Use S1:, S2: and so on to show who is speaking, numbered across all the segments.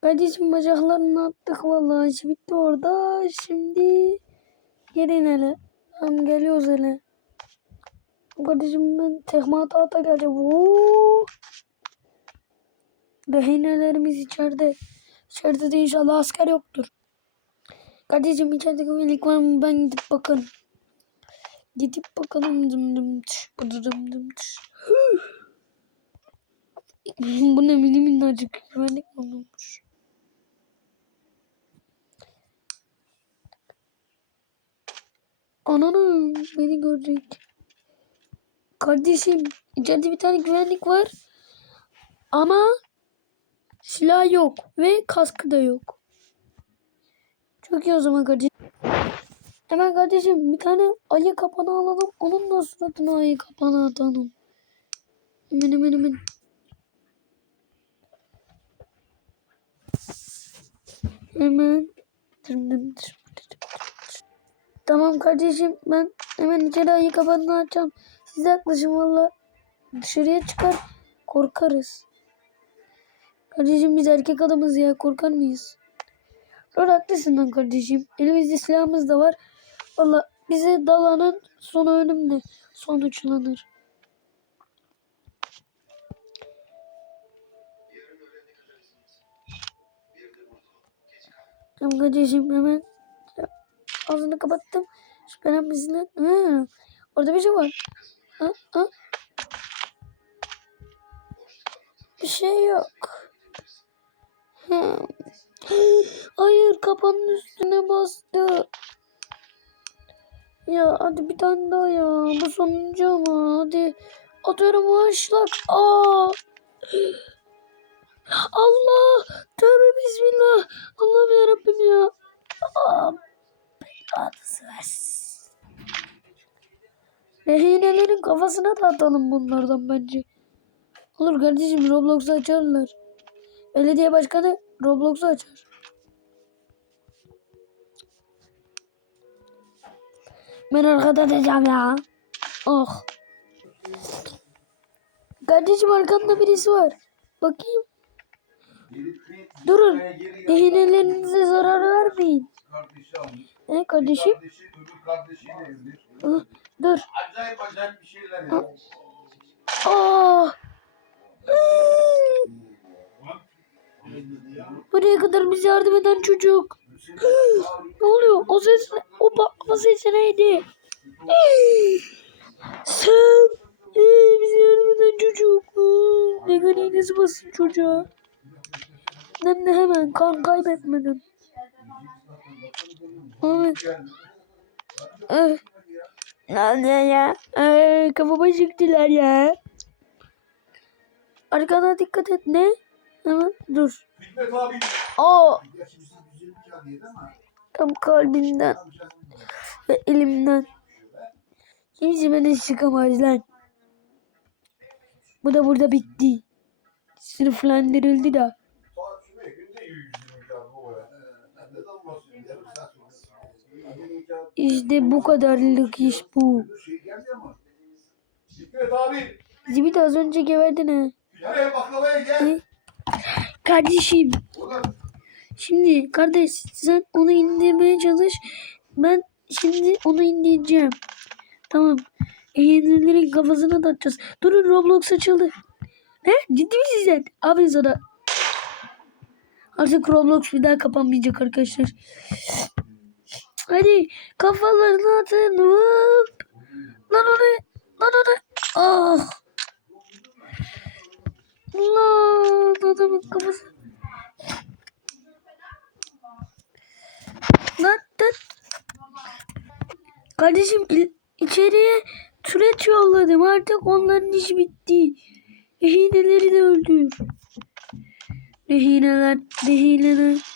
S1: Kardeşim bacaklarını attık vallahi. İş bitti orada. Şimdi gelin hele. Tamam geliyoruz hele. Kardeşim ben tekme ata ata geleceğim. Oo. Rehinelerimiz içeride. İçeride de inşallah asker yoktur. Kardeşim içeride güvenlik var mı? Ben gidip bakarım. Gidip bakalım. Dım dım bıdı dım dım tış. Bu ne mini minnacık güvenlik mi olmuş? Ananı beni görecek. Kardeşim içeride bir tane güvenlik var. Ama silah yok ve kaskı da yok. Çok iyi o zaman kardeşim. Hemen kardeşim bir tane ayı kapanı alalım. Onun da suratına ayı kapanı atalım. Hemen hemen hemen. Hemen. Dım Tamam kardeşim ben hemen içeri ayı kapanını açacağım. Siz yaklaşın valla. Dışarıya çıkar korkarız. Kardeşim biz erkek adamız ya korkar mıyız? Doğru haklısın lan kardeşim. Elimizde silahımız da var. Valla bize dalanın sonu ölümle sonuçlanır. Tamam kardeşim hemen ağzını kapattım. Şüphelenmesinler. Ha, orada bir şey var. Ha, ha. Bir şey yok. Ha. Hayır kapanın üstüne bastı. Ya hadi bir tane daha ya. Bu sonuncu ama hadi. Atıyorum başlak. Aa. Allah. Tövbe bismillah. Allah'ım yarabbim ya. Aa. Belanızı versin. Rehinelerin kafasına da atalım bunlardan bence. Olur kardeşim Roblox'u açarlar. Belediye başkanı Roblox'u açar. Ben arkada edeceğim ya. Oh. Kardeşim arkanda birisi var. Bakayım. Durun. Rehinelerinize zarar vermeyin. Ne kardeşim?
S2: Kardeşi öbür kardeşiyle evli.
S1: Dur.
S2: Acayip acayip bir şeyler ya.
S1: Aa. Buraya kadar bize yardım eden çocuk. Ne oluyor? O ses ne? O patlama sesi neydi? Sen ee, bize yardım eden çocuk. Ee, Ne kadar iğnesi basın çocuğa. Hem de hemen kan kaybetmeden. Evet. Evet. Ne oluyor ya? Ee, kafama çıktılar ya. Arkana dikkat et ne? Hemen dur.
S2: Ama.
S1: tam kalbimden ve elimden. Kimse beni çıkamaz lan. Bu da burada bitti. Sınıflandırıldı da. İşte bu kadarlık iş bu.
S2: Hikmet abi.
S1: Zibit az önce
S2: baklavaya gel.
S1: Kardeşim. Şimdi kardeş sen onu indirmeye çalış. Ben şimdi onu indireceğim. Tamam. Eğlenenlerin kafasına da atacağız. Durun Roblox açıldı. He? Ciddi misin sen? Aferin sana. Artık Roblox bir daha kapanmayacak arkadaşlar. Hadi kafalarını atın. Hop. Lan o? Lan o ne? Ah. Lan adamın kafası. Lan lan. Kardeşim içeriye türet yolladım. Artık onların işi bitti. Rehineleri de öldür. Rehineler, rehineler.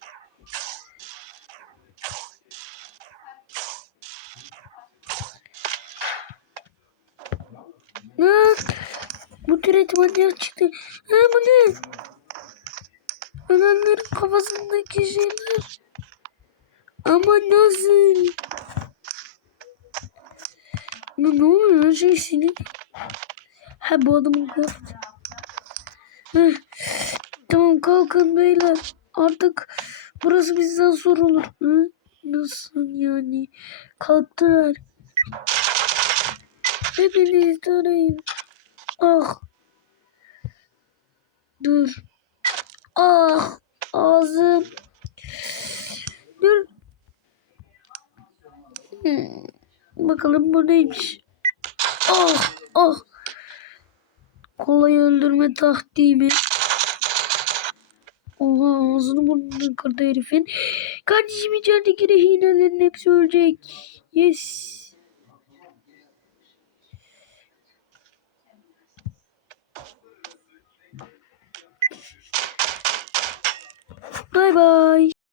S1: Bu türet manyak çıktı. Ha bu ne? Ölenlerin kafasındaki şeyler. Ama nasıl? Ne, ne oluyor? Her şey sinir. Ha bu adamın. Heh. Tamam kalkın beyler. Artık burası bizden sorulur. Hı? Nasıl yani? Kalktılar. Hepiniz tarayın. Ah. Dur. Ah. Ağzım. Dur. Hmm. Bakalım bu neymiş? Ah. Ah. Kolay öldürme taktiği Oha ağzını burnunu kırdı herifin. Kardeşim içerideki rehinelerin hepsi ölecek. Yes. Bay bay.